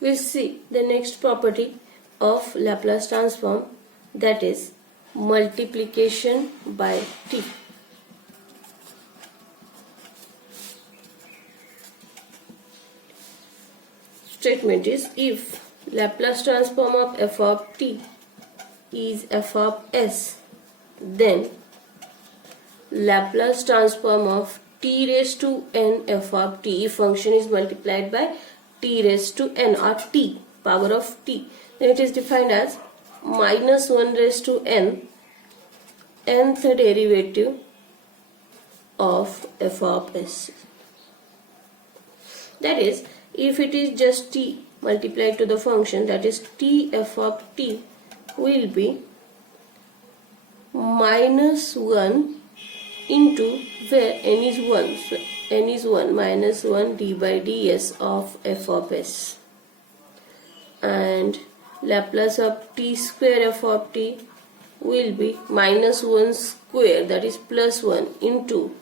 we'll see the next property of Laplace transform, that is multiplication by t. Statement is, if Laplace transform of f of t is f of s, then Laplace transform of t raised to n f of t, if function is multiplied by t raised to n or t, power of t, then it is defined as minus 1 raised to n, nth derivative of f of s. That is, if it is just t multiplied to the function, that is t f of t will be minus 1 into where n is 1. So n is 1, minus 1 d by ds of f of s. And Laplace of t square f of t will be minus 1 square, that is plus 1 into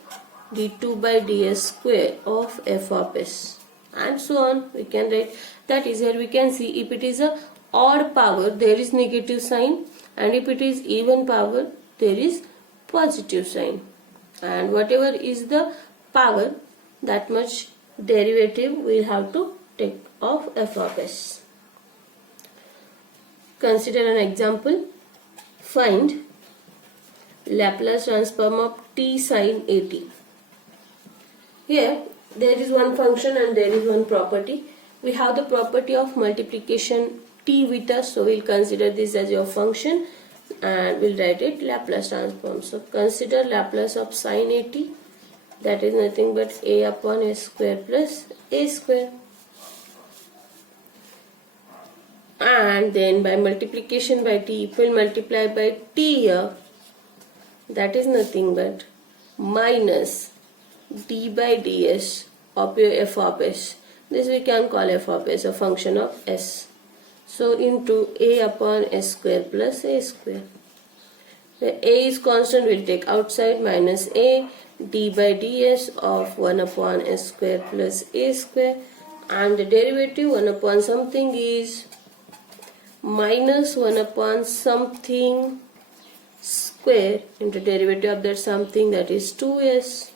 d2 by ds square of f of s. And so on we can write. That is, here we can see, if it is a odd power there is negative sign, and if it is even power there is positive sign, and whatever is the power, that much derivative we will have to take of f of s. Consider an example. Find Laplace transform of t sin at. Here there is one function and there is one property. We have the property of multiplication t with us, so we'll consider this as your function and we'll write it Laplace transform. So consider Laplace of sin at, that is nothing but a upon s square plus a square. And then by multiplication by t, if we'll multiply by t here, that is nothing but minus d by ds of your f of s. This we can call f of s, a function of s. So into a upon s square plus a square. Where a is constant, we'll take outside, minus a d by ds of 1 upon s square plus a square, and the derivative 1 upon something is minus 1 upon something square into derivative of that something, that is 2s,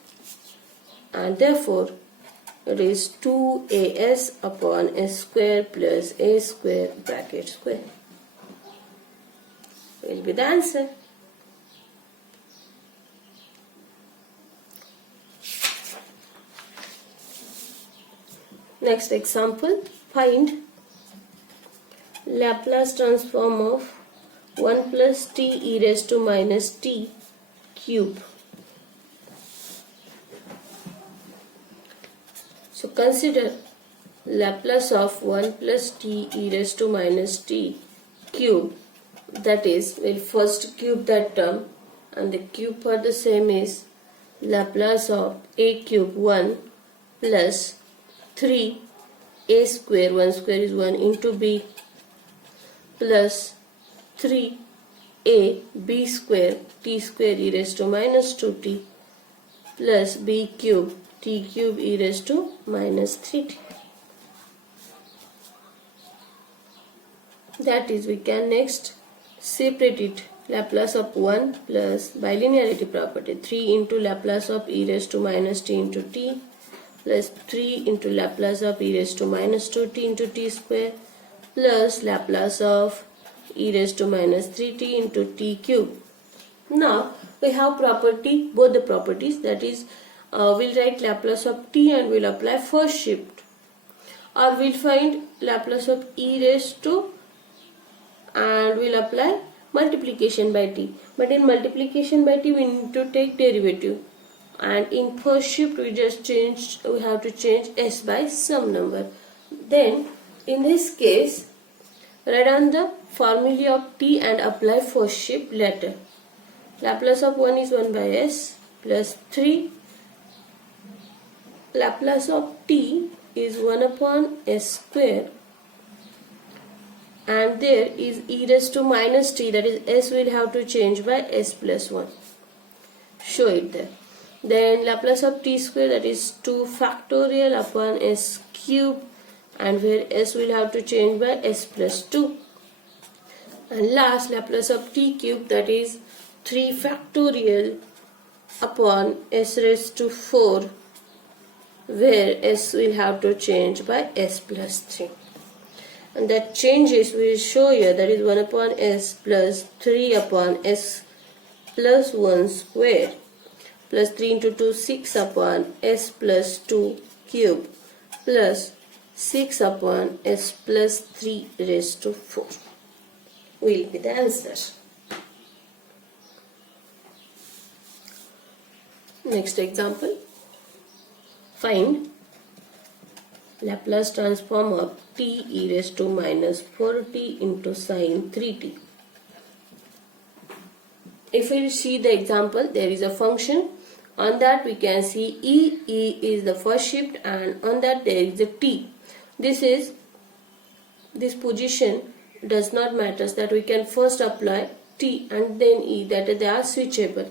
and therefore it is 2as upon s square plus a square bracket square will be the answer. Next example, find Laplace transform of 1 plus t e raised to minus t cube. So consider Laplace of 1 plus t e raised to minus t cube, that is, we'll first cube that term, and the cube for the same is Laplace of a cube 1 plus 3 a square, 1 square is 1, into b plus 3 a b square t square e raised to minus 2t plus b cube t cube e raised to minus 3t. That is, we can next separate it. Laplace of 1 plus bilinearity property, 3 into Laplace of e raised to minus t into t plus 3 into Laplace of e raised to minus 2t into t square plus Laplace of e raised to minus 3t into t cube. Now we have property, both the properties, that is, we'll write Laplace of t and we'll apply first shift, or we'll find Laplace of e raised to and we'll apply multiplication by t. But in multiplication by t we need to take derivative, and in first shift we have to change s by some number. Then in this case write down the formula of t and apply first shift later. Laplace of 1 is 1 by s plus 3. Laplace of t is 1 upon s square, and there is e raised to minus t, that is s will have to change by s plus 1. Show it there. Then Laplace of t square, that is 2 factorial upon s cube, and where s will have to change by s plus 2. And last, Laplace of t cube, that is 3 factorial upon s raised to 4, where s will have to change by s plus 3. And that changes we will show here, that is 1 upon s plus 3 upon s plus 1 square plus 3 into 2, 6 upon s plus 2 cube plus 6 upon s plus 3 raised to 4 will be the answer. Next example, find Laplace transform of t e raised to minus 4t into sine 3t. If we see the example, there is a function. On that we can see e is the first shift, and on that there is a t. This position does not matter, that we can first apply t and then e, that they are switchable.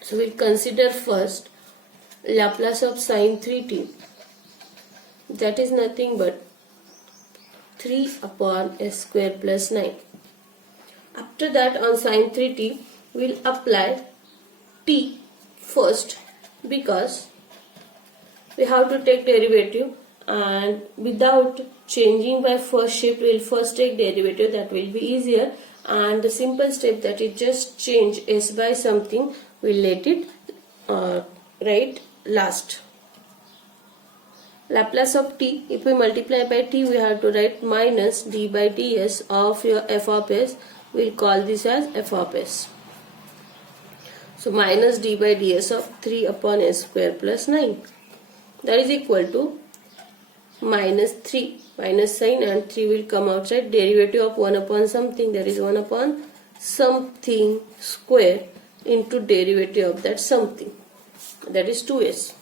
So we'll consider first Laplace of sine 3t, that is nothing but 3 upon s square plus 9. After that, on sine 3t we'll apply t first, because we have to take derivative, and without changing by first shift we'll first take derivative, that will be easier. And the simple step, that is just change s by something, we'll let it right last. Laplace of t, if we multiply by t, we have to write minus d by ds of your f of s. We'll call this as f of s. So minus d by ds of 3 upon s square plus 9, that is equal to minus 3, minus sign and 3 will come outside, derivative of 1 upon something, that is 1 upon something square into derivative of that something, that is 2s.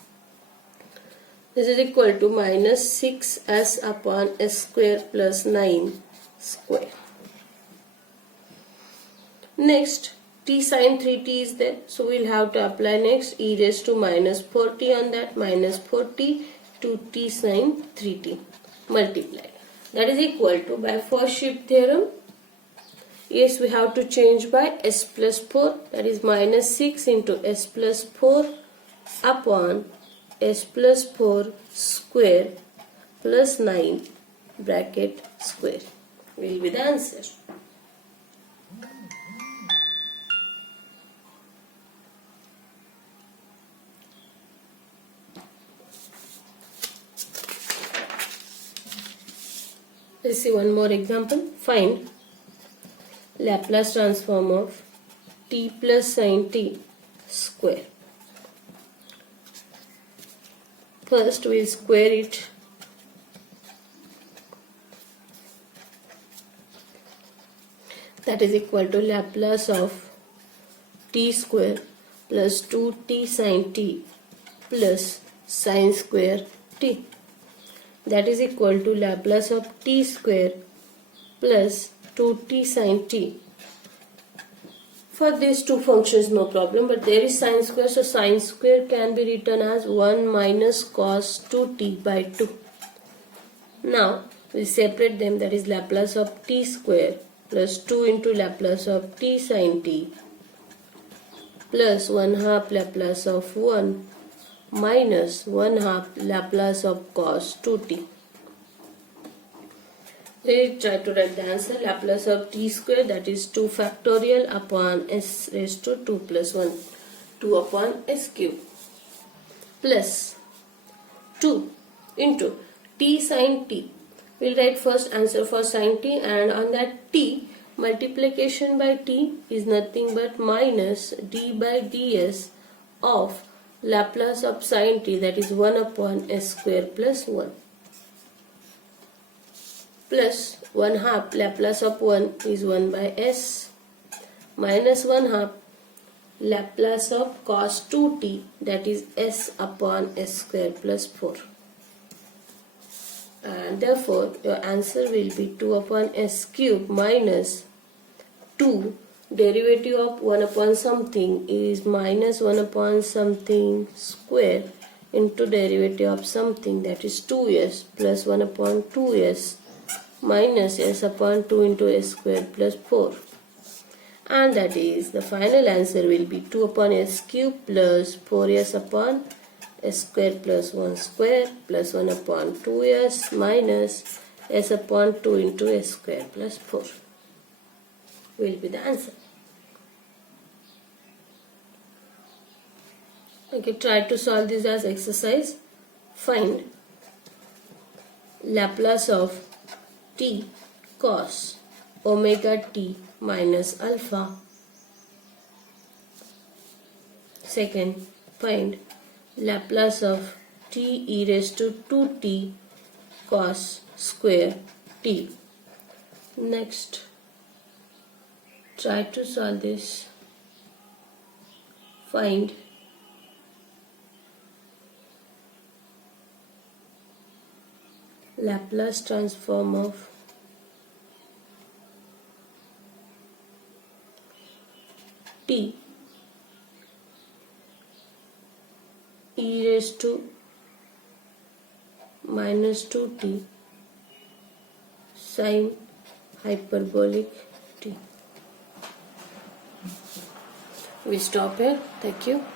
This is equal to minus 6s upon s square plus 9 square. Next, t sine 3t is there, so we'll have to apply next e raised to minus 4t on that, minus 4t to t sine 3t multiplied. That is equal to, by first shift theorem, yes, we have to change by s plus 4, that is minus 6 into s plus 4 upon s plus 4 square plus 9 bracket square will be the answer. Let's see one more example. Find Laplace transform of t plus sine t square. First we'll square it. That is equal to Laplace of t square plus 2t sine t plus sine square t. That is equal to Laplace of t square plus 2t sine t. For these two functions no problem, but there is sine square, so sine square can be written as 1 minus cos 2t by 2. Now we separate them, that is Laplace of t square plus 2 into Laplace of t sine t plus 1 half Laplace of 1 minus 1 half Laplace of cos 2t. Let's try to write the answer. Laplace of t square, that is 2 factorial upon s raised to 2 plus 1, 2 upon s cube, plus 2 into t sine t. We'll write first answer for sine t, and on that t, multiplication by t is nothing but minus d by ds of Laplace of sine t, that is 1 upon s square plus 1, plus 1 half Laplace of 1 is 1 by s minus 1 half Laplace of cos 2t, that is s upon s square plus 4. And therefore your answer will be 2 upon s cube minus 2, derivative of 1 upon something is minus 1 upon something square into derivative of something, that is 2s plus 1 upon 2s minus s upon 2 into s square plus 4. And that is, the final answer will be 2 upon s cube plus 4s upon s square plus 1 square plus 1 upon 2s minus s upon 2 into s square plus 4 will be the answer. Okay, try to solve this as exercise. Find Laplace of t cos omega t minus alpha. Second, find Laplace of t e raised to 2t cos square t. Next, try to solve this. Find Laplace transform of t e raised to minus 2t sine hyperbolic t. We stop here. Thank you.